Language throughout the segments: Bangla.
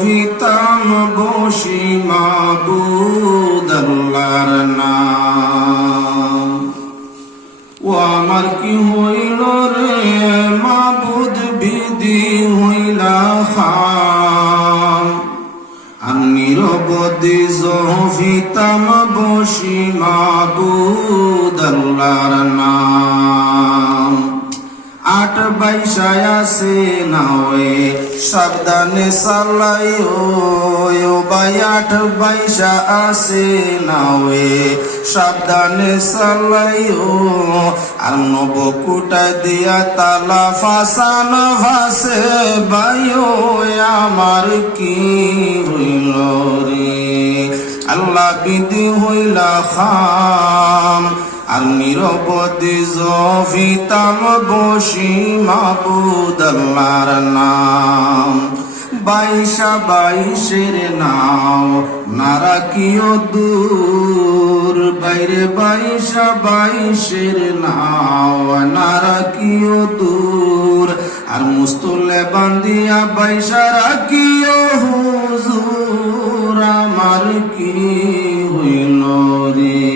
জভিতাম বসি মাবুদ আল্লাহর নাম। ও আমার কি হইল রে মাবুদ বিধি হইলা খাম, আর নিরবধি জভিতাম বসি মাবুদ আল্লাহর নাম। 8 বাইশায় আছে নাওয়ে সাবধানে চালাইও, ও ভাই 8 বাইশা আছে নাওয়ে সাবধানে চালাইও, আর নবকুটা দিয়া তালা ফাসান ভাসে বাইও, আমার কি হইল রে আল্লাহ বিধি হইলা খাম, আর নিরবধি জভিতাম বসি মাবুদ আল্লাহর নাম। 22 নাও নারাকিও দূর বাইরে, 22 নাও নারাকিও দূর, আর মুস্তলে বান্দিয়া 22 রাখিও হুজুর, আমার কি হইল রে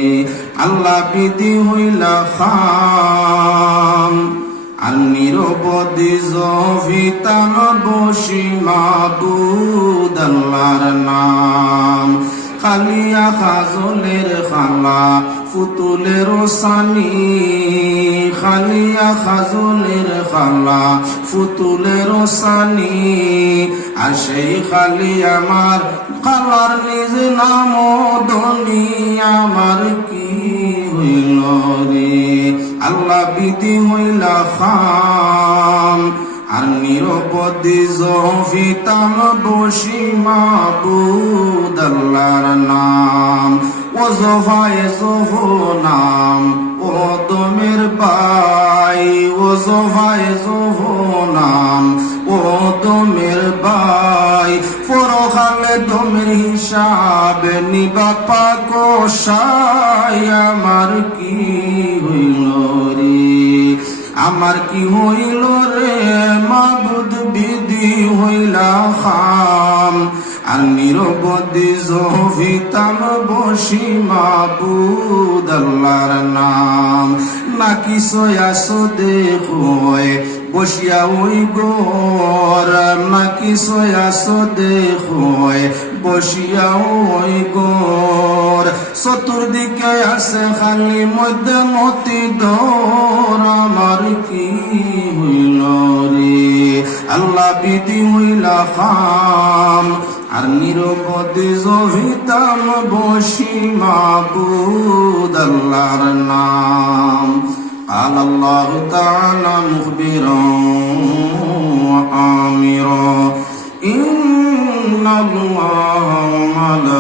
আল্লাহ বিধি হইলা খাম, আর নিরবধি জভিতাম বসি মাবুদ আল্লাহর নাম। খালিয়া খাজলের খালা ফুতুলের সানি, খালিয়া খাজলের খালা ফুতুলের সানি, আর সেই খালি আমার খালার নিজ নাম ধনী, আমার কি হইল রে আল্লাহ বিধি হইলা খাম, আর নিরবধি জভিতাম বসি মাবুদ আল্লাহর নাম। ও জোফায়ে জোফো নাম ও দমের বাই, ও জোফায়ে জোফো নাম ও দমের বাই, পরখালে দমের হিসাব নিবা পাকোশাই, আমার কি হইল রে আমার কি হইল রে মাবুদ বিধি হইলা খাম, আর নিরবধি জভিতাম বসি মাবুদ আল্লাহর নাম। নাকি সয়াসো দেখোয় বসিয়া ওই গোর, নাকি সয়াসো দেখোয় বসিয়া ওই গোর, চতুর্দিকে আছে খালি মধ্যে মতি দোর, আমার কি হইল রে আল্লাহ বিধি হইলা খাম, আর নিরবধি জভিতাম বসি মাবুদ আল্লাহর নাম। আল্লাহু তাআলা মুখবিরান